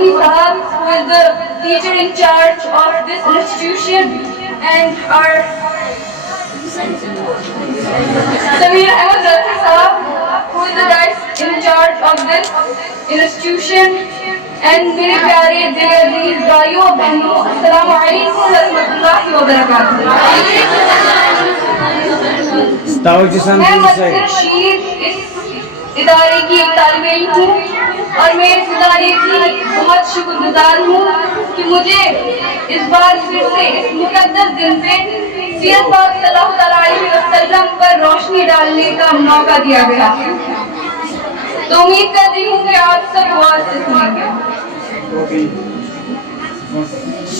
Makhzumi Sahab, who is the teacher in charge of this institution, and our Samir Ahmed Rafi Sahab, who is the vice in charge of this institution, and میرے پیارے دل عزیز بھائیوں اور بہنوں، السلام علیکم ورحمۃ اللہ وبرکاتہ۔ میں مدثر رشید اس ادارے کی ایک طالب علم ہوں، اور میں اس ادارے کی بہت شکر گزار ہوں کہ مجھے اس بار پھر سے اس مقدس دن سے سیرت پاک صلی اللہ تعالیٰ علیہ وسلم پر روشنی ڈالنے کا موقع دیا گیا۔ تو امید کرتی ہوں کہ آپ سب غور سے سنیں گے۔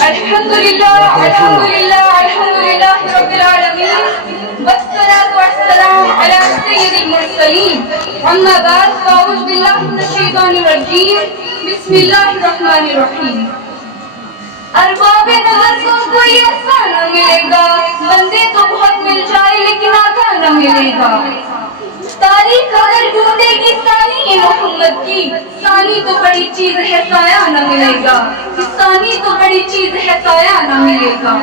الحمدللہ الحمدللہ الحمدللہ رب العالمین والصلاة والسلام علی سید المرسلین، اما بعد فاعوذ باللہ من الشیطان الرجیم، بسم اللہ الرحمن الرحیم۔ ارباب نظر کو کوئی ایسا نہ ملے گا، بندے تو بہت مل جائے لیکن آقا نہ ملے گا۔ تاریخ اگر ڈھونڈے گی ثانی محمد کی، ثانی تو بڑی چیز ہے سایہ نہ ملے گا، ثانی تو بڑی چیز ہے سایہ نہ ملے گا۔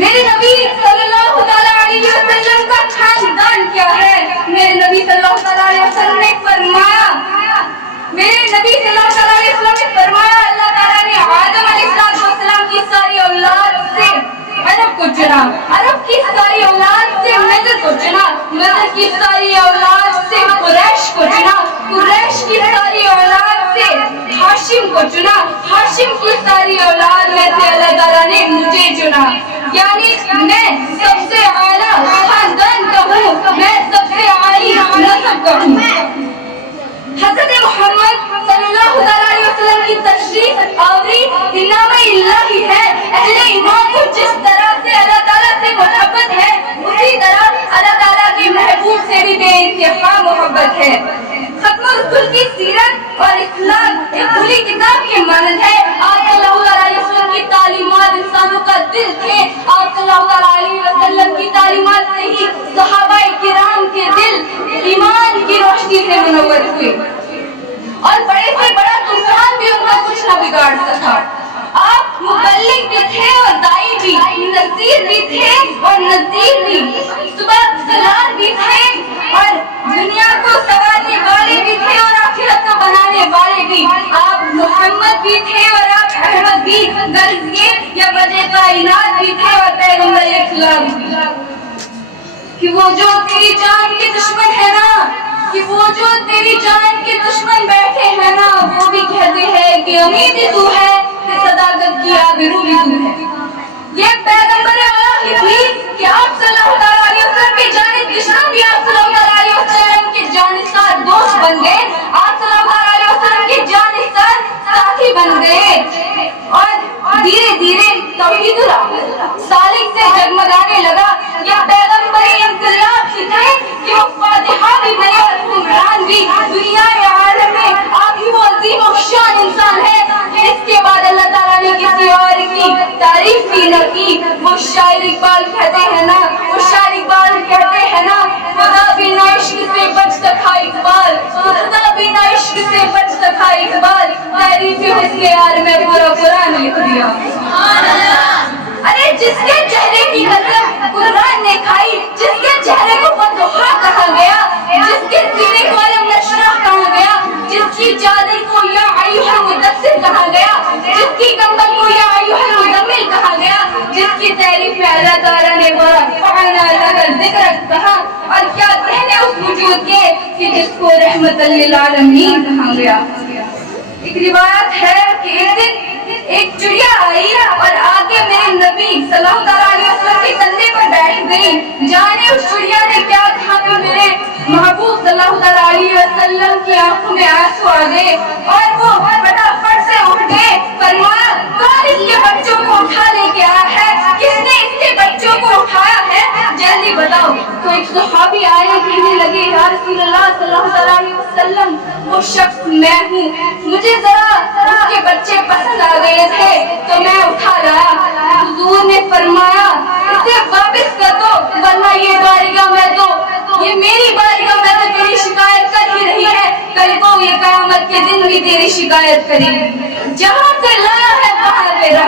میرے نبی صلی اللہ تعالیٰ علیہ وسلم کا خاندان کیا ہے؟ میرے نبی صلی اللہ تعالیٰ علیہ وسلم نے فرمایا، میرے نبی صلی اللہ تعالیٰ علیہ وسلم نے فرمایا اللہ تعالیٰ نے آدم علیہ السلام کی ساری اولاد سے عرب کو چنا، عرب کی ساری اولاد سے مدر کو چنا، مدر کی ساری اولاد سے قریش کو چنا، قریش کی ساری اولاد سے ہاشم کو چنا، ہاشم کی ساری اولاد میں سے اللہ تعالیٰ نے مجھے چنا، یعنی میں سب سے اعلیٰ خاندان کا ہوں، میں سب سے اعلیٰ نسب کا ہوں۔ حضرت محمد صلی اللہ علیہ وسلم کی تشریف آوری انعام الہی ہے۔ اہل ایمان کو جس طرح سے اللہ تعالیٰ سے محبت ہے، اسی طرح اللہ تعالیٰ کے محبوب سے بھی بے انتہا محبت ہے۔ ختم رسول کی سیرت اور اخلاق ایک کھلی کتاب کے مانند ہے۔ آپ صلی اللہ علیہ وسلم کی تعلیمات انسانوں کا دل تھے، آپ صلی اللہ علیہ وسلم کی تعلیمات سے ہی صحابہ کرام کے دل ایمان کی روشنی سے منور ہوئے، اور بڑے سے بڑا طوفان بھی ان کا کچھ نہ بگاڑ سکا۔ آپ مبلغ بھی تھے اور دائی بھی، نذیر بھی تھے اور نذیر بھی، صبح سلار بھی تھے اور دنیا کو سنوارنے والے بھی تھے اور آخرت کو بنانے والے بھی۔ آپ محمد بھی تھے اور آپ احمد بھی، غرض یہ یا وجہ کائنات بھی تھے اور پیغمبر اسلام بھی۔ کہ وہ جو تیری جان کے دشمن ہے نا، کہ وہ جو تیری جان کے دشمن بیٹھے ہیں نا، وہ بھی کہتے ہیں کہ امید تو ہے کہ صداقت کی آبرو بھی تو ہے۔ یہ پیغمبر الہی بھی کہ آپ صلی اللہ علیہ وسلم کے جانب دشمن بھی آپ صلی اللہ علیہ وسلم کے جانثار دوست بن گئے، آپ صلی اللہ علیہ وسلم کے جانثار ساتھی بن گئے، اور دھیرے دھیرے توحید سالک سے جگمگانے لگا۔ یہ پیغمبر انقلاب ہی تھے کہ وہ فاتحہ بھی بنے اور حکمران بھی۔ دنیا عالم میں آپ ہی وہ عظیم و شان انسان ہے جس کے بعد اللہ تعالیٰ نے کسی اور کی تعریف بھی نہ کی۔ وہ شاعر اقبال کہتے ہیں نا، وہ شاعر اقبال کہتے ہیں نا، خدا بھی نہ عشق سے بچ سکا اقبال، خدا بھی نہ عشق سے بچ سکا اقبال، تعریف حسن یار میں پورا قرآن لکھ دیا۔ ارے جس کے چہرے کی قسم قرآن نے کھائی، جس کے چہرے کو فتوحا کہا گیا، جس کے سینے کو علم نشرح کہا گیا، جس کی چادر کو یا ایھا المدثر کہا گیا، جس کی کمبل کو یا ایھا المزمل کہا گیا، جس کی تعریف میں اللہ تعالیٰ نے ورفعنا لک ذکرک کہا، اور کیا کہنے اس وجود کے کہ جس کو رحمت للعالمین کہا گیا۔ ایک روایت ہے کہ ایک دن ایک چڑیا آئی اور آگے میرے نبی صلی اللہ علیہ وسلم کے کندھے پر بیٹھ گئی۔ جانے اس چڑیا نے کیا کہا کہ میرے محبوب صلی اللہ علیہ وسلم کی آنکھوں میں آنسو آ گئے، اور وہ فٹافٹ سے اٹھ گئے۔ فرمایا کون اس کے بچوں کو اٹھا لے کے آیا ہے؟ کس نے اس کے بچوں کو اٹھایا ہے؟ جلدی بتاؤ۔ تو ایک صحابی آئے، کہنے لگے یا رسول اللہ صلی اللہ علیہ وسلم، وہ شخص میں ہوں، مجھے ذرا اس کے بچے پسند آ گئے تھے تو میں اٹھا لایا۔ حضور نے فرمایا اسے واپس کر دو، ورنہ یہ بارگاہ میں تو، یہ میری بارگاہ میں تو تیری شکایت کر ہی رہی ہے، کل کو یہ قیامت قیامت کے دن بھی تیری شکایت کریں گے. جہاں سے لایا ہے وہاں میرا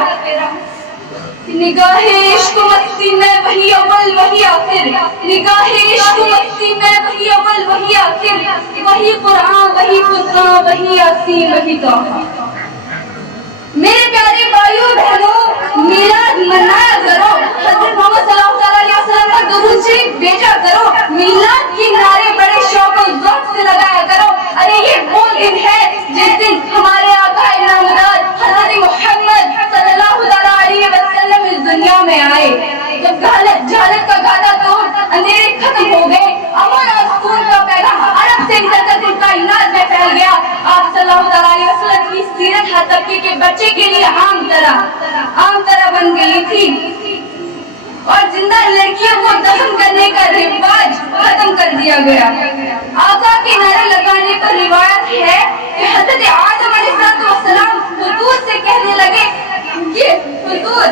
نگاہ عشق مستی میں وہی اول وہی آخر, نگاہ عشق مستی میں وہی اول وہی آخر, وہی قرآن وہی فرقان وہی یاسین وہی طٰہٰ. میرے پیارے بھائیوں بہنوں, میلاد منایا کرو, حضرت محمد صلی اللہ علیہ وسلم پر درود شریف بھیجا کرو, میلاد کے نعرے بڑے شوق و ذوق سے لگایا کرو. ارے یہ وہ دن ہے جس دن ہمارے آقا نامدار حضرت محمد صلی اللہ علیہ وسلم اس دنیا میں آئے. جب جہالت کا گادا توڑ اندھیرے ختم ہو گئے, امن اور سکون کا پیغام عرب سے نکل کر ان کائنات میں پھیل گیا. آپ صلی اللہ علیہ وسلم کی سیرت ہر طبقے کے بچے کے لیے عام طرح بن گئی تھی, اور زندہ لڑکیوں کو دفن کرنے کا رواج ختم کر دیا گیا. آقا کے نعرے لگانے پر روایت ہے کہ حضرت آدم علیہ السلام حضور سے کہنے لگے کہ حضور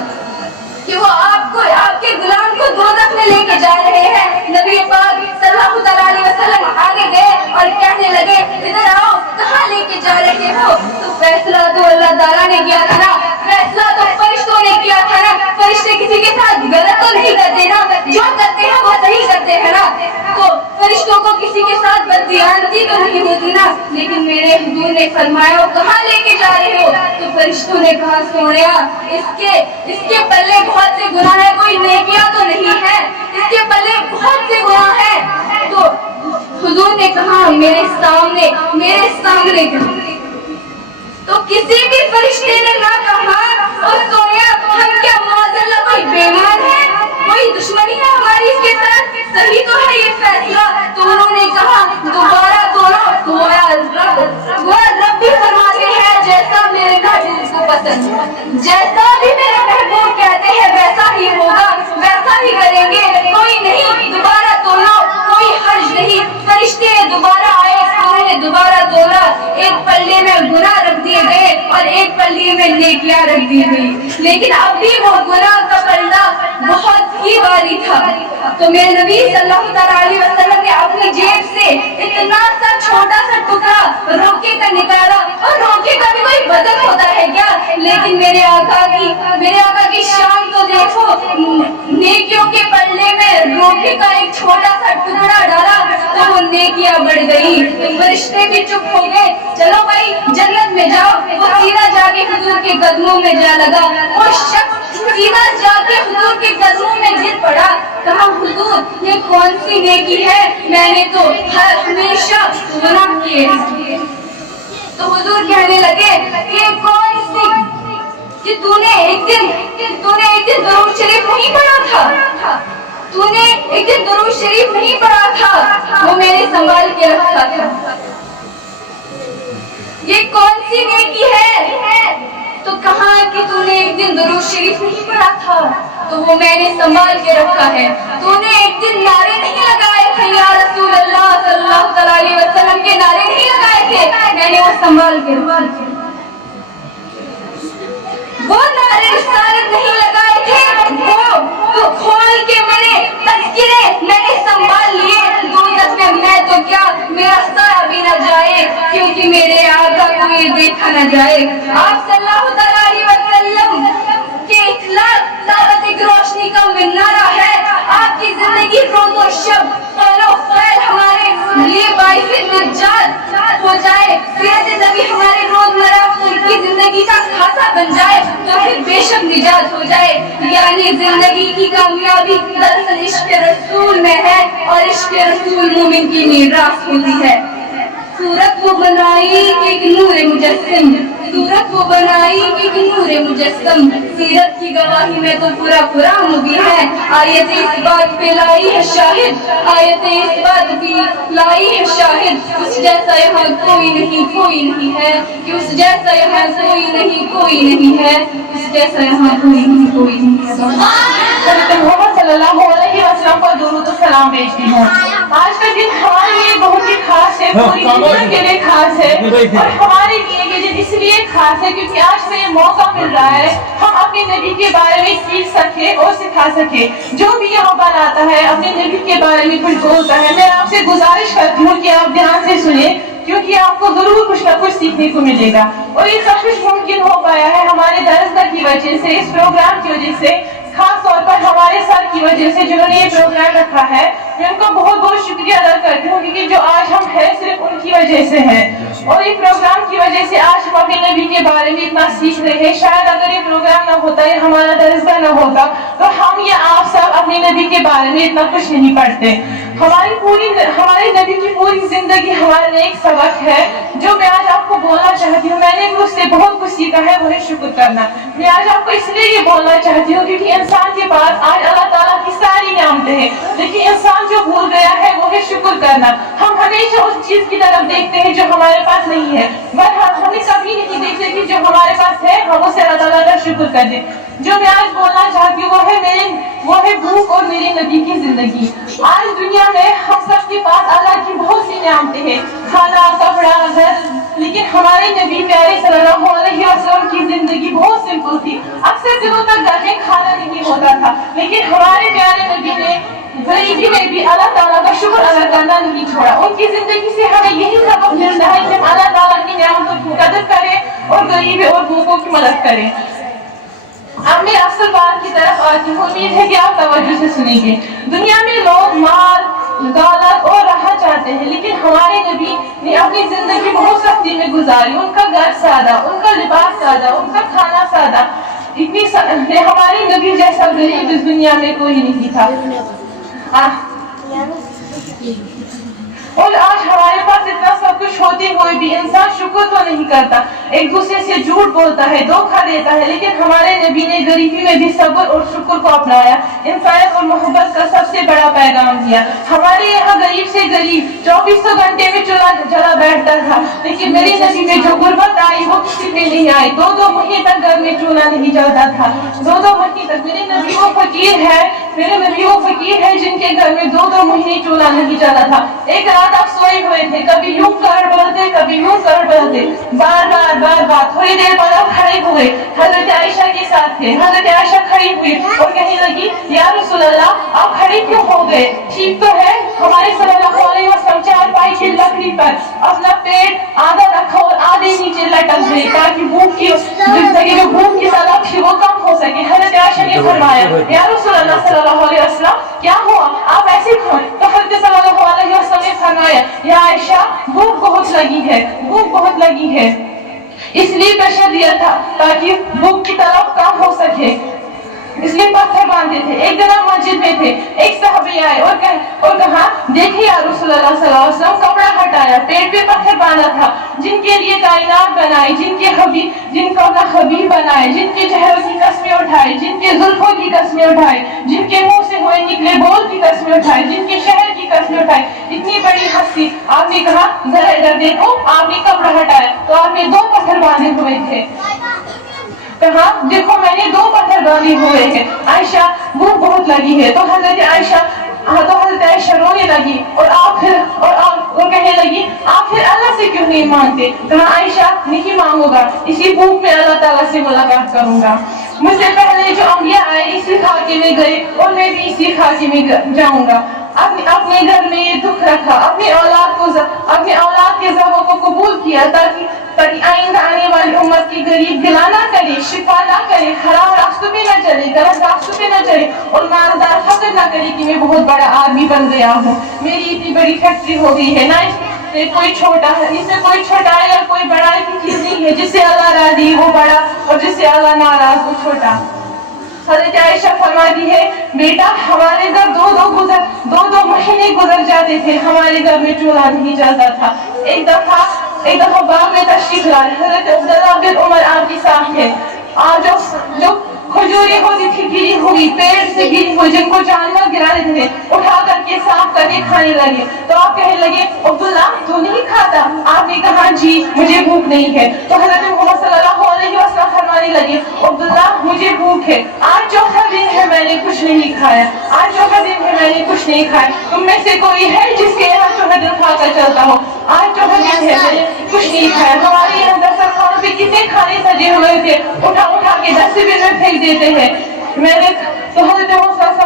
کہ وہ آپ کے غلام کو دوزخ میں لے کے جا رہے ہیں. نبی پاک صلی اللہ علیہ وسلم آگے گئے اور کہنے لگے ادھر آؤ, کہاں لے کے جا رہے ہو؟ تو فیصلہ تو اللہ تعالیٰ نے کیا تھا نا, فیصلہ تو فرشتوں نے کیا تھا نا. فرشتے کسی کے ساتھ غلط تو نہیں کرتے نا, جو کرتے ہیں وہ صحیح کرتے ہیں نا. تو فرشتوں کو کسی کے ساتھ بددیانتی تو نہیں ہوتی نا. لیکن میرے حضور نے فرمایا کہاں لے کے جا رہے ہو؟ تو فرشتوں نے کہا سونیا اس کے پلے بہت سے گناہ ہیں, کوئی نیکیاں تو نہیں ہے, اس کے پلے بہت سے گناہ ہیں. تو حضور نے کہا میرے سامنے تو کسی بھی فرشتے نے نہ کہا اور سونیا ہم کیا معاذاللہ کوئی بیمان ہے, کوئی دشمنی ہے ہماری اس کے ساتھ, صحیح تو ہے یہ فیصلہ. تو انہوں نے کہا دوبارہ توڑو. گویا رب بھی فرماتے ہیں جیسا میرے محبوب کو پسند, جیسا بھی میرے محبوب کہتے ہیں ویسا ہی ہوگا, ویسا ہی کریں گے. کوئی نہیں دوبارہ توڑو, کوئی حرج نہیں. فرشتے دوبارہ آئے, انہوں نے دوبارہ توڑا. ایک پلے میں گناہ رکھ دیے گئے اور ایک پلے میں نیکیاں رکھ دی گئی, لیکن اب بھی وہ گناہ کا پلہ بہت ہی بھاری تھا. تو میرے نبی صلی اللہ علیہ وسلم نے اپنی جیب سے اتنا سا چھوٹا سا ٹکڑا روکے کا نکالا, اور روکے کا بھی کوئی وزن ہوتا ہے کیا؟ لیکن میرے آقا کی شان تو دیکھو, نیکیوں کے پلے میں روکے کا ایک چھوٹا سا ٹکڑا ڈالا تو وہ نیکیاں بڑھ گئی. فرشتے بھی چپ ہو گئے, چلو بھائی جنت میں جاؤ. وہ سیدھا جا کے حضور کے قدموں میں جا لگا, وہ شخص سیدھا جا کے حضور کے قدموں میں گر پڑا. کہا حضور یہ کون سی نیکی ہے, میں نے تو ہمیشہ گناہ کیے. تو حضور کہنے لگے یہ کون سی کہ تو نے ایک دن درود شریف نہیں پڑھا تھا, تو نے ایک دن درود شریف نہیں پڑھا تھا, وہ میں نے سنبھال کے رکھا تھا. یہ کون سی نیکی ہے؟ تو کہا کہ تو نے ایک دن درود شریف نہیں پڑھا تھا, تو وہ میں نے سنبھال کے رکھا ہے. تو نے ایک دن نعرے نہیں لگائے تھے یا رسول اللہ صلی اللہ علیہ وسلم کے نعرے نہیں لگائے تھے, میں نے وہ سنبھال کے رکھا. وہ نعرے رسالت نہیں لگائے تھے, وہ تو کھول کے میرے تذکرے میں نے سنبھال لیے. دوزخ میں میں تو کیا میرا سایہ بھی نہ جائے, کیونکہ میرے آقا کو یہ دیکھا نہ جائے. آپ صلی اللہ علیہ وسلم کے اخلاق دعوت ایک روشنی کا منارہ ہے. آپ کی زندگی روز و شب قول و فعل ہمارے لیے باعث نجات ہو جائے. سیرت نبی ہمارے روزمرہ کی زندگی کا خاصہ بن جائے تو پھر بے شک نجات ہو جائے. یعنی زندگی کی کامیابی دراصل عشق رسول میں ہے, اور عشق رسول مومن کی میراث ہوتی ہے. صورت وہ بنائی ایک نور مجسم, صورت وہ بنائی ایک نور مجسم, سیرت کی گواہی میں تو پورا قرآن مبین ہے. آیت اس بات پہ لائی ہے شاہد, آیت اس بات بھی لائی ہے شاہد, اس جیسا یہاں کوئی نہیں ہے, کہ اس جیسا یہاں کوئی نہیں ہے, اس جیسا یہاں کوئی نہیں ہے. محمد صلی اللہ علیہ وسلم کو درود و سلام بھیجتی ہوں. آج کا دن ہمارے لیے بہت ہی خاص ہے, پوری دنیا کے لیے خاص ہے, اور ہمارے لیے یہ دن اس لیے خاص ہے کیونکہ آج سے یہ موقع مل رہا ہے ہم اپنے نبی کے بارے میں سیکھ سکیں اور سکھا سکیں. جو بھی یہاں پر آتا ہے اپنے نبی کے بارے میں کچھ بولتا ہے, میں آپ سے گزارش کرتی ہوں کہ آپ دھیان سے سنیں. کیونکہ آپ کو ضرور کچھ نہ کچھ سیکھنے کو ملے گا. اور یہ سب کچھ ممکن ہو پایا ہے ہمارے درسگاہ کی وجہ سے, اس پروگرام کی وجہ سے, خاص طور پر ہمارے سر کی وجہ سے جنہوں نے یہ پروگرام رکھا ہے. میں ان کا بہت بہت شکریہ ادا کرتی ہوں کیونکہ جو آج ہم ہیں صرف ان کی وجہ سے ہے. اور یہ پروگرام کی وجہ سے آج ہم اپنے نبی کے بارے میں اتنا سیکھ رہے ہیں. شاید اگر یہ پروگرام نہ ہوتا, یہ ہمارا درسگاہ نہ ہوتا, تو ہم یا آپ سب اپنے نبی کے بارے میں اتنا کچھ نہیں پڑھتے. ہمارے نبی کی پوری زندگی ہمارے لیے ایک سبق ہے جو میں آج آپ کو بولنا چاہتی ہوں. میں نے بھی اس سے بہت کچھ سیکھا ہے, وہ ہے شکر کرنا. میں آج آپ کو اس لیے یہ بولنا چاہتی ہوں کیونکہ انسان کے پاس آج اللہ تعالیٰ کی ساری نعمتیں ہیں, لیکن انسان جو بھول گیا ہے وہ ہے شکر کرنا. ہم ہمیشہ اس چیز کی طرف دیکھتے ہیں جو ہمارے پاس نہیں ہے, بٹ ہمیں کبھی نہیں دیکھتے کہ جو ہمارے پاس ہے ہم اسے اللہ تعالیٰ کا شکر کر دیں. جو میں آج بولنا چاہتی ہوں وہ ہے بھوک اور میرے نبی کی زندگی. آج دنیا میں ہم سب کے پاس اللہ کی بہت سی نعمتیں ہیں, کھانا, کپڑا, گھر, لیکن ہمارے نبی پیارے صلی اللہ علیہ وسلم کی زندگی بہت سمپل تھی. اکثر دنوں تک گھر میں کھانا نہیں ہوتا تھا, لیکن ہمارے پیارے نبی نے غریبی میں بھی اللہ تعالیٰ کا شکر ادا کرنا نہیں چھوڑا. ان کی زندگی سے ہمیں یہی سبق ملتا ہے کہ ہم اللہ تعالیٰ کی نعمتوں کی قدر کریں اور غریب اور بھوکوں کی مدد کریں. اب میں اصل بات کی طرف آتی ہوں, امید ہے کہ آپ توجہ سے سنیں گے. دنیا میں لوگ مال, دولت اور راحت چاہتے ہیں, لیکن ہمارے نبی نے اپنی زندگی بہت سختی میں گزاری. ان کا گھر سادہ, ان کا لباس سادہ, ان کا کھانا سادہ. ہمارے نبی جیسا غریب اس دنیا میں کوئی نہیں تھا. اور آج ہمارے پاس اتنا سب کچھ ہوتے ہوئے بھی انسان شکر تو نہیں کرتا, ایک دوسرے سے جھوٹ بولتا ہے, دھوکہ دیتا ہے. لیکن ہمارے نبی نے غریبی میں بھی صبر اور شکر کو اپنایا, انسانیت اور محبت کا سب سے بڑا پیغام دیا. ہمارے یہاں غریب سے غریب 2400 گھنٹے میں چولہا جلا بیٹھتا تھا, لیکن میرے نبی میں جو غربت آئی وہ کسی پہ نہیں آئی. 2 مہینے تک گھر میں چولہا نہیں جلتا تھا, 2 مہینے تک. میرے نبی وہ فقیر ہے جن کے گھر میں 2 مہینے چولہا نہیں جلا تھا. ایک رات آپ سوئے ہوئے تھے, کبھی یوں کر بولتے, کبھی یوں کر بولتے, بار بار. تھوڑی دیر بعد آپ کھڑے ہوئے, حضرت عائشہ کے ساتھ تھے. حضرت عائشہ کھڑی ہوئی اور کہنے لگی, یا رسول اللہ آپ کھڑے کیوں ہو گئے؟ ٹھیک تو ہے. ہمارے صلی اللہ علیہ وسلم چارپائی کی لکڑی پر اپنا پیٹ آدھا رکھا اور آدھے نیچے لٹک گئے تاکہ بھوک کی طلب تھی وہ کم ہو سکے. حضرت عائشہ نے فرمایا, یا رسول اللہ صلی اللہ علیہ وسلم کیا ہوا, آپ ایسے کھائیں؟ تو حضرت صلی اللہ علیہ وسلم نے فرمایا, یا عائشہ بھوک بہت لگی ہے, اس لیے پریشر دیا تھا تاکہ بھوک کی طلب کم ہو سکے, اس لیے پتھر باندھے تھے. ایک دن آپ مسجد میں تھے, ایک صحابی آئے اور کہا, دیکھیے یا رسول اللہ صلی اللہ علیہ وسلم کپڑا ہٹایا, پیٹ پہ پتھر باندھا تھا. جن کے لیے کائنات بنائی, جن کا حبیب بنائے, جن کے چہروں کی قسمیں اٹھائے, جن کے زلفوں کی قسمیں اٹھائے, جن کے منہ سے ہوئے نکلے بول کی قسمیں اٹھائے, جن کے شہر کی قسمیں اٹھائے, اتنی بڑی ہستی. آپ نے کہا ذرا ادھر دیکھو, آپ نے کپڑا ہٹایا تو آپ نے 2 پتھر باندھے ہوئے تھے. کہا دیکھو میں نے 2 پتھر باندھے ہوئے ہیں. عائشہ بھوک بہت لگی ہے. تو حضرت عائشہ رونے لگی اور کہنے لگی, آپ پھر اللہ سے کیوں نہیں مانگتے؟ کہا عائشہ نہیں مانگوں گا, اسی بھوک میں اللہ تعالیٰ سے ملاقات کروں گا. مجھ سے پہلے جو انبیاء آئے اسی خاکے میں گئے اور میں بھی اسی خاکے میں جاؤں گا. اپنے گھر میں یہ دکھ رکھا, اپنے اولاد کے ذبح کو قبول کیا تاکہ آئندہ آنے والی امت کی غریب گلا نہ کرے, شفا نہ کرے, خراب راستوں پہ نہ چلے, غلط راستوں پہ نہ چلے, اور مالدار فخر نہ کرے کہ میں بہت بڑا آدمی بن گیا ہوں, میری اتنی بڑی فیکٹری ہو گئی ہے. نہ اس میں کوئی چھوٹا ہے, اس میں کوئی چھوٹا یا کوئی بڑا کی چیز نہیں ہے. جس سے اللہ راضی وہ بڑا اور جس سے اللہ ناراض وہ چھوٹا. حضرت عائشہ فرماتی ہے, بیٹا ہمارے گھر 2 مہینے گزر جاتے تھے, ہمارے گھر میں چولہا نہیں جلتا تھا. ایک دفعہ باغ میں تشریف لائے, حضرت عبداللہ بن عمر آپ کی ساتھ ہے. جو کھجوریں ہوتی تھی گری ہوئی, پیڑ سے گری ہوئی, جن کو جانور گرا دیتے تھے, اٹھا کر کے صاف کر کے کھانے لگے. تو آپ کہنے لگے, عبداللہ تو نہیں کھاتا؟ آپ نے کہا جی مجھے بھوک نہیں ہے. تو حضرت محمد صلی اللہ علیہ وسلم فرمانے لگے, عبداللہ مجھے بھوک ہے, آج چوتھا دن ہے میں نے کچھ نہیں کھایا, تم میں سے کوئی ہے جس کے یہاں چوتھا دن کھا کر چلتا ہو؟ آج چوتھا دن ہے, میں نے کچھ نہیں کھایا. ہمارے یہاں دسترخوان پہ کتنے کھانے سجے ہوئے تھے, اٹھا کے ڈسٹ بن میں پھینک دیتے ہیں. تو حضرت محمد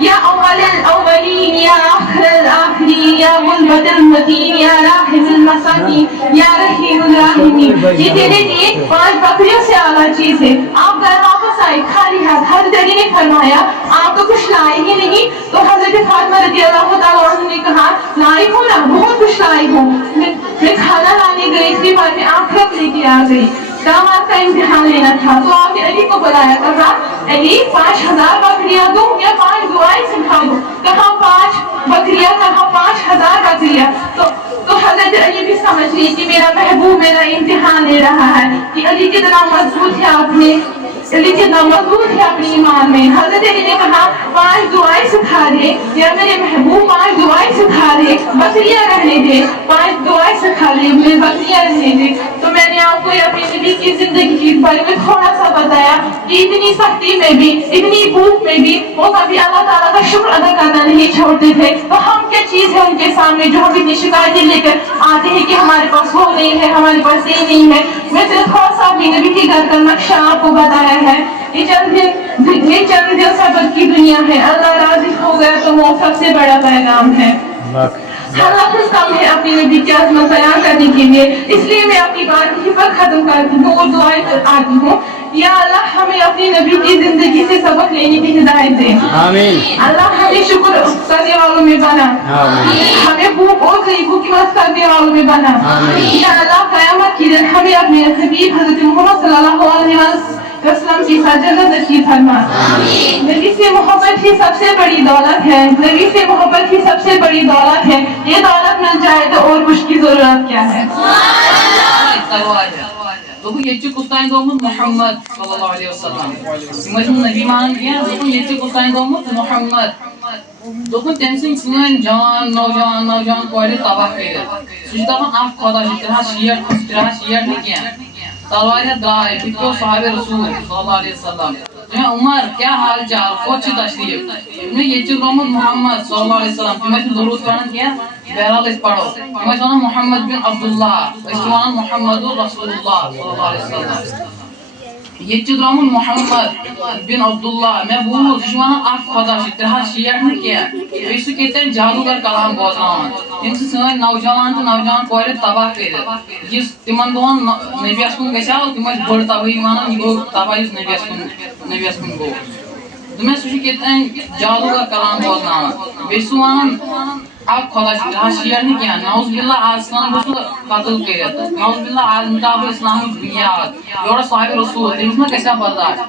یا اول الاولین یا آخر الاخرین یا غلبت المتین یا راحم المساکین یا رحیم الراحمین. یہ تیرے لیے 5 بکریوں سے اعلیٰ چیز ہے. آپ گھر واپس آئے خالی ہاتھ. حضرت علی نے فرمایا آپ تو کچھ لائے ہی نہیں. تو حضرت فاطمہ رضی اللہ تعالیٰ عنہ نے کہا لائی ہوں نا, بہت کچھ لائی ہوں. میں کھانا لانے گئی تھی, بعد میں آخرت لے کے آ گئی. داماد کا امتحان لینا تھا تو آپ نے علی کو بلایا, کہا علی 5000 بکریاں دوں یا 5 دعائیں سکھا دوں. کہاں 5 بکریاں, کہاں 5000 بکریاں. تو حضرت علی بھی سمجھ لی کہ میرا محبوب میرا امتحان لے رہا ہے کہ علی کتنا مضبوط ہے اپنے ایمان میں. حضرت علی نے کہا 5 دعائیں سکھا دے یا میرے محبوب 5 دعائیں سکھا دے, بکریاں رہنے دے. 5 دعائیں سکھا دے, مجھے بکریاں رہنے دے. تو میں نے آپ کو اپنی نبی کی زندگی کے بارے میں تھوڑا سا بتایا کہ اتنی سختی میں بھی, اتنی بھوک میں بھی وہ کبھی اللہ تعالیٰ کا شکر ادا کرنا نہیں چھوڑتے تھے. تو ہم کیا چیز ہے ان کے سامنے جو ہم اتنی شکایتیں لے کر آتے ہیں کہ ہمارے پاس وہ نہیں ہے, ہمارے پاس یہ نہیں ہے. میں صرف تھوڑا سا اپنی نبی کے گھر کا نقشہ آپ کو بتایا ہے. یہ چند دن صبر کی دنیا ہے. اللہ راضی ہو گیا تو وہ سب سے بڑا پیغام ہے. ہر لفظ کم ہے اپنی نبی کی عظمت بیان کرنے کے لیے, اس لیے میں اپنی بات یہیں پر ختم کرتی ہوں اور دعائیں آتی ہوں. یا اللہ ہمیں اپنی نبی کی زندگی سے سبق لینے کی ہدایت دے. آمین. اللہ ہمیں شکر کرنے والوں میں بنا. ہمیں بھوک اور غریبوں کی مدد کرنے والوں میں بنا. یا اللہ قیامت کی دن ہمیں اپنے حبیب حضرت محمد صلی اللہ علیہ وسلم کی جنت نصیب فرما. نبی سے محبت ہی سب سے بڑی دولت ہے. نبی سے محبت ہی سب سے بڑی دولت ہے. یہ دولت مل جائے تو اور کچھ کی ضرورت کیا ہے. دوٚپُن ییٚتہِ چھُ کُستانۍ گوٚمُت محمد صلی اللہ علیہ وسلم. یِم ٲسۍ نہٕ نبی مانان کینٛہہ. دوٚپُن ییٚتہِ چھُ کُستانۍ گوٚمُت محمد. دوٚپُن تٔمۍ سٕنٛدۍ سٲنۍ جوان نوجوان کورِ تباہ کٔرِتھ. سُہ چھُ دپان اکھ خۄدا چھُ 360 نہٕ کینٛہہ. تلوارِ ہٮ۪تھ درٛاے بٕتھِ پیوٚو صحابہِ رسوٗل صلی اللہ علیہ وسلم. دوٚپُن عمر کیٛاہ حال چال, کوٚت چھُ تشریٖف؟ دوٚپُن ییٚتہِ چھُ گوٚمُت محمد صلی اللہ علیہ وسلم. تِم ٲسۍ نہٕ درود پران کینٛہہ. بہرحال أسۍ پرو. تِم ٲسۍ ونان محمد بن عبداللہ, أسۍ چھِ ونان محمد رسول اللہ صلی اللہ علیہ وسلم. ییٚتہِ چھُ درٛامُت محمد بن عبداللہ. مےٚ بوٗز یہِ چھُ ونان اکھ خۄدا چھُ 360 نہٕ کینٛہہ. بیٚیہِ سُہ کیٚتٮ۪ن جادوگر کلام بوزناوان ییٚمہِ سۭتۍ سٲنۍ نوجوان کورِ تباہ کٔرِتھ. یُس تِمن دۄہن نبیَس کُن گژھِ تِم ٲسۍ بٔڑ تبٲہی ونان یہِ گوٚو تباہ یُس نبیَس کُن گوٚو. دوٚپمَس سُہ چھُ کیٚتٮ۪ن جادوگر کلام بوزناوان. بیٚیہِ چھُ سُہ ونان اکھ خۄدا چھُ 360 نہٕ کینٛہہ. نعوذ باللہ آز اسلام گوٚژھ سُہ قتل کٔرِتھ. نعوذ باللہ آز مِٹاو اسلامٕچ بُنیاد. یورٕ صاحبِ رسوٗل تٔمِس ما گژھِ ہا برداشت.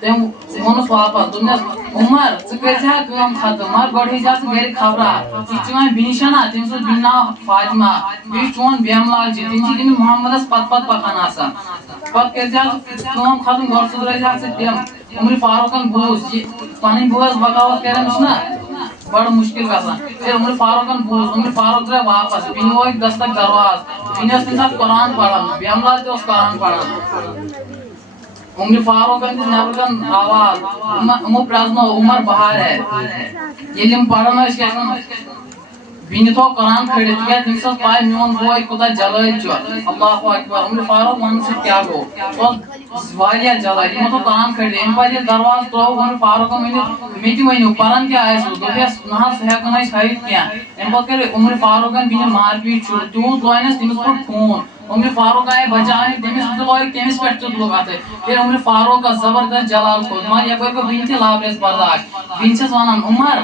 تٔمۍ ووٚنُس واپس. دوٚپنس عمر ژٕ کٔرزِہا کٲم ختم مگر گۄڈٕ ہیٚزِہا ژٕ گرِ خبرا. ژٕ چھُ وۄنۍ بیٚنہِ چھےٚ نا تٔمِس اوس بیٚنہِ ناو فاطمہ. بیٚیہِ چون بیمہٕ لاجہِ تِم چھِ تٔمِس محمدس پتہٕ پکان آسان. پتہٕ کٔرزِہا ژٕ کٲم ختم گۄڈٕ سُدرٲیزِہا ژٕ تِم. عمرِ فاروقن بوٗز یہِ پنٕنۍ بٲژ بغاوت کران چھِ نا بڑٕ مُشکِل گژھان. پھر عمرِ فاروقن بوٗز. عمرِ فاروق درٛاے واپس. بیٚنہِ وٲتۍ دستک دروازٕ. بیٚنہِ ٲس تمہِ ساتہٕ قرآن پران. بیمہٕ لال تہِ اوس قرآن پران. عمرِ فاروقن دِژ نٮ۪برٕ کَن آواز. یِمو پرٛزنوو عمر بہار ہے. ییٚلہِ یِم پران ٲسۍ کیٛاہ چھِ وَنان بیٚنہِ تھوٚو قرآن کھٲلِتھ تِکیٛازِ تٔمِس ٲس پاے میون بوے کوٗتاہ جلٲدۍ چھُ. اللہ اکبر. عمرِ فاروق وَننہٕ سۭتۍ کیٛاہ گوٚو سُہ اوس واریاہ جلٲدۍ. یِمو تھوٚو قرآن کھٲلِتھ. اَمہِ پتہٕ ییٚلہِ دروازٕ ترٛوو عمرِ فاروقن ؤنِتھ مےٚ تہِ ؤنِو پران کیٛاہ آسِوٕ. دوٚپہس نہ حظ سُہ ہٮ۪کو نہٕ أسۍ ہٲیِتھ کینٛہہ. اَمہِ پتہٕ کٔر عمرِ فاروقن بیٚنہِ مار پیٖٹ شروٗع. تیوٗت لونٮ۪س تٔمِس کوٚڑ خوٗن. عمرِ فاروق آیہِ بچاونہِ تٔمِس تہِ لوگ تٔمِس پٮ۪ٹھ تہِ لوٚگ اَتھٕ. پھر عمرِ فاروقس زبردست جلال کھوٚت مگر یپٲرۍ گوٚو بیٚنہِ تہِ لابرٮ۪س برداشت. بیٚنہِ چھس ونان عمر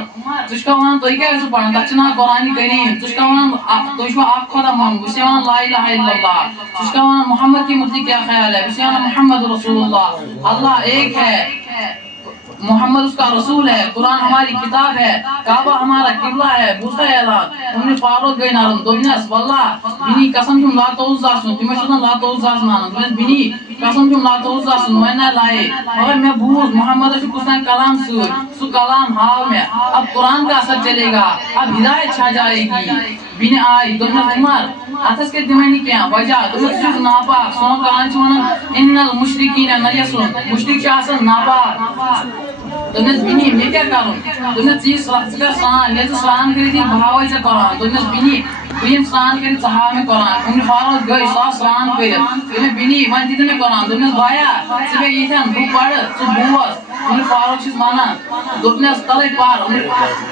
ژٕ چھُکھا ونان تُہۍ کیٛاہ ٲسِو پران تتھ چھُ ناو قرآنِ کریم. ژٕ چھُکھا ونان تُہۍ چھُوا اکھ خۄدا مانُن. بہٕ چھُسے ونان لا الہ الا اللہ. ژٕ چھُکھا ونان محمد کے متعلق کیا خیال ہے. بہٕ چھُسے ونان محمد رسول اللہ. اللہ ایک ہے. محمد اس کا رسول ہے. قرآن ہماری کتاب ہے. کعبہ ہمارا قبلہ ہے. بوٗزتھا اعلان. عمرِ فاروق گٔے نرم. دوٚپنس واللہ بیٚنی قسم چھُم لات عزا سُنٛد. تِم ٲسۍ آسان لات عزاہس مانان. دوٚپنس بیٚنی قسم چھُم لات عزا سُنٛد وۄنۍ نہ لایے مگر مےٚ بوٗز محمدس چھُ کُستام کلام سۭتۍ. سُہ کلام ہاو مےٚ. اب قرآن کا اثر چلے گا. اب ہدایت چھا جائے گی. بیٚنہِ آیہِ. دوٚپنس عمر اتھس کیٛاہ دِمے نہٕ کینٛہہ وجہ. دوٚپنس ژٕ چھُکھ ناپاک. سون قرآن چھُ ونان ان المشرکین نجسٌ. مُشرِک چھِ آسان ناپاک. دوٚپنس بیٚنہِ مےٚ کیٛاہ کرُن. دوٚپنس ژٕ کر سران ییٚلہِ ژٕ سران کٔرِتھ یی بہٕ ہاوے ژےٚ قرآن. دوٚپنس بیٚنہِ بہم سران کر ژھا میں قرآن عمر فاروق گئی سا سران کر بنی ون دیت میں قرآن دس بایا ژٕ بیٚیہِ ییٚتھٮ۪ن بہٕ پرٕ ژٕ بوز عمر فاروق چھُس ونان دوٚپنس تلے پر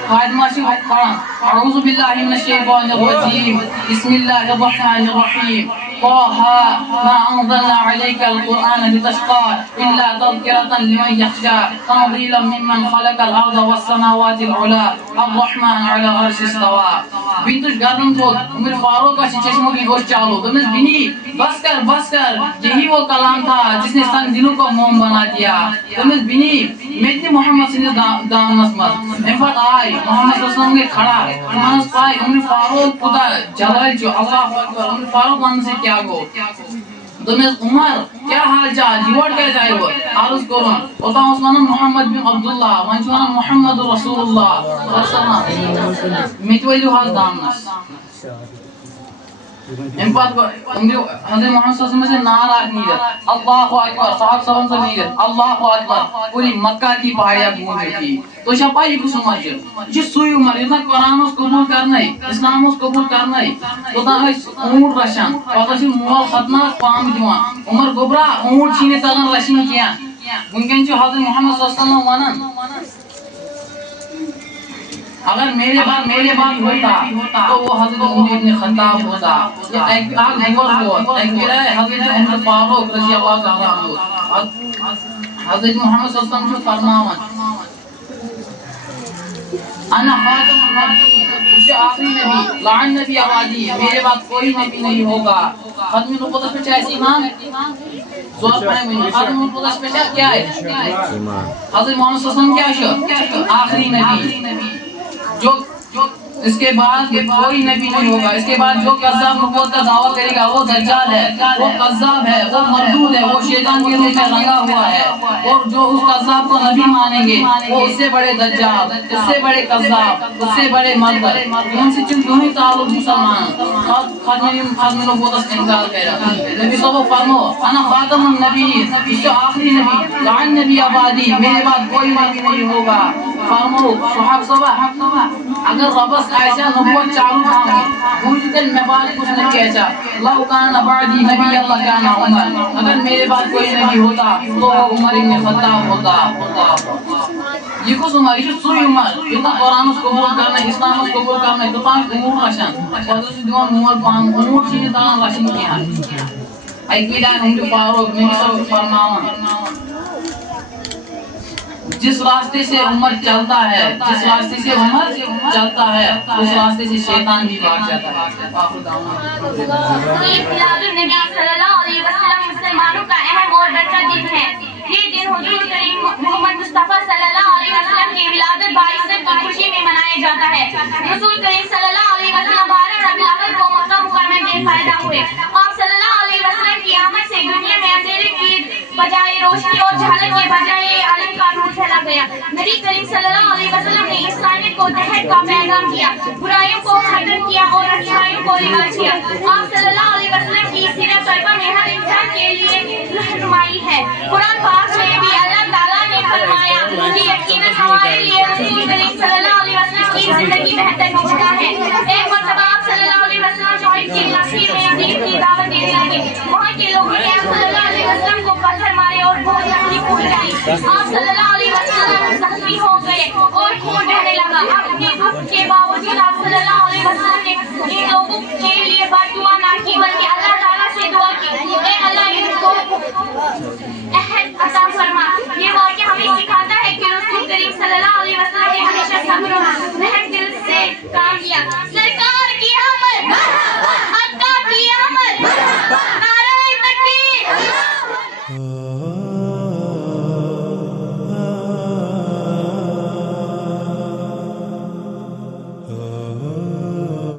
فاطمہ چھِ پران اعوذ باللہ من الشیطان الرجیم بسم اللہ الرحمن الرحیم طه ما انزلنا عليك القرآن لتشقى الا تذكرة لمن يخشى تنزيلا ممن خلق الارض والسماوات العلى الرحمن على العرش استوى بنتش گردن تھوٚد عمر فاروق کا چشموں کی گوشت چالو دمس بنی بس کر یہی وہ کلام تھا جس نے سن دلوں کو موم بنا دیا دمس بنی میں محمد صلی اللہ علیہ وسلم میں پت آئی محمد صلی اللہ علیہ وسلم نے کھڑا منس پائے عمر فاروق خدا جلال جو اللہ اکبر عمر فاروق من سے کیا گو دمس عمر کیا حال چال جیوڑ کیا جائے وہ عرض کرون اوتا عثمان محمد بن عبداللہ ون محمد رسول اللہ صلی اللہ علیہ وسلم متولیو حال دامنس ان پات حضرت محمد صلی اللہ علیہ وسلم سے نعرہ نیت اللہ اکبر صاحب صاحب سے نیت اللہ اکبر پوری مکہ کی پہاڑیاں گونج اٹھی تو چھپا یہ کس مسجد یہ سوئی عمر اتنا قرآن اس قبول کرنا اسلام اس قبول کرنا تو اونٹ رشان پتہ مول خطناک پام دیوان عمر گبرا اونٹ چھینے تگان رشن کیا ونکن حضرت محمد صلی اللہ علیہ وسلم ونان اگر میرے بعد ہوتا تو وہ حضرت عمر ابن خطاب ہوتا ایک حضرت عمر فاروق رضی اللہ تعالیٰ عنہ حضرت محمد صلی اللہ علیہ وسلم فرماون انا خاتم النبیین مجھے آخری نبی لعن نبی آبادی میرے بعد کوئی نبی نہیں ہوگا ختم نبوت پہ چاہے ایمان زور پڑھیں گے ختم نبوت پہ کیا ہے حضرت محمد صلی اللہ علیہ وسلم کیا ہے آخری نبی جو اس کے بعد کوئی نبی نہیں ہوگا اس کے بعد جو کذاب نبوت کا دعویٰ کرے گا وہ دجال ہے وہ کذاب ہے وہ مردود ہے وہ شیطان کے روح میں رنگا ہوا ہے اور جو اس کذاب کو نبی مانیں گے وہ اس سے بڑے دجال اس سے بڑے کذاب اس سے بڑے مردر ان سے چن دونوں تعلق مسلمان خاتم نبوت سے انکار کرا نبی صلی اللہ فرمو انا خاتم النبیین اس جو آخری نبی لعن نبی آبادی میرے بعد کوئی نبی نہیں ہوگا فرمو صحاب صبح اگر ربس ایسا نبوت چالو تھا مجھے میں بات کچھ نہیں کہتا لو کان بعدی نبی اللہ کان عمر اگر میرے بعد کوئی نبی ہوتا تو عمر ابن خطاب ہوتا یہ کس عمر یہ سوئی عمر اتنا قرآن اس قبول کرنا اسلام اس قبول کرنا تو پانچ امور رشن حضرت دیوان عمر پانچ امور چیزیں دانا رشن کیا ایک بیدان عمر فاروق میں سب فرماؤں جس راستے سے عمر چلتا ہے جس راستے سے عمر چلتا ہے اس راستے سے شیطان بھی بھاگ جاتا ہے آخر دعوانا میلاد النبی صلی اللہ علیہ وسلم مسلمانوں کا اہم اور بڑا دن ہے یہ دن حضور کریم محمد مصطفیٰ صلی اللہ علیہ وسلم کی ولادت 22 کی خوشی میں منایا جاتا ہے رسول کریم صلی اللہ علیہ وسلم 12 ربیع الاول کو مکہ مکرمہ میں پیدا ہوئے آپ صلی اللہ علیہ وسلم کی آمد سے دنیا میں اندھیرے کی بجائے روشنی اور جھلک کے بجائے علم کا نور پھیلا گیا نبی کریم صلی اللہ علیہ وسلم نے انسانیت کو تحت کا پیغام دیا برائیوں کو ختم کیا اور اچھائیوں کو رواج کیا آپ صلی اللہ علیہ وسلم کی سیرت طیبہ میں ہر انسان کے لیے رہنمائی ہے قرآن پاک میں بھی اللہ تعالیٰ نے فرمایا کہ یقیناً ہمارے لیے رسول کریم صلی اللہ علیہ وسلم کی زندگی بہتر ہو چکا ہے ایک مرتبہ آپ صلی اللہ علیہ وسلم شعیب کی علاقے میں دین کی دعوت دینے لگے وہاں کے لوگوں نے آپ صلی اللہ علیہ وسلم کو پتھر مارے اور بہت تکلیف پہنچائی آپ صلی اللہ علیہ وسلم زخمی ہو گئے اور خون بہنے لگا اپنے دکھ کے باوجود آپ صلی اللہ علیہ وسلم نے ان لوگوں کے لیے بد دعا نہ کی بلکہ اللہ تعالیٰ سے دعا کی اے اللہ ان کو عہد عطا فرما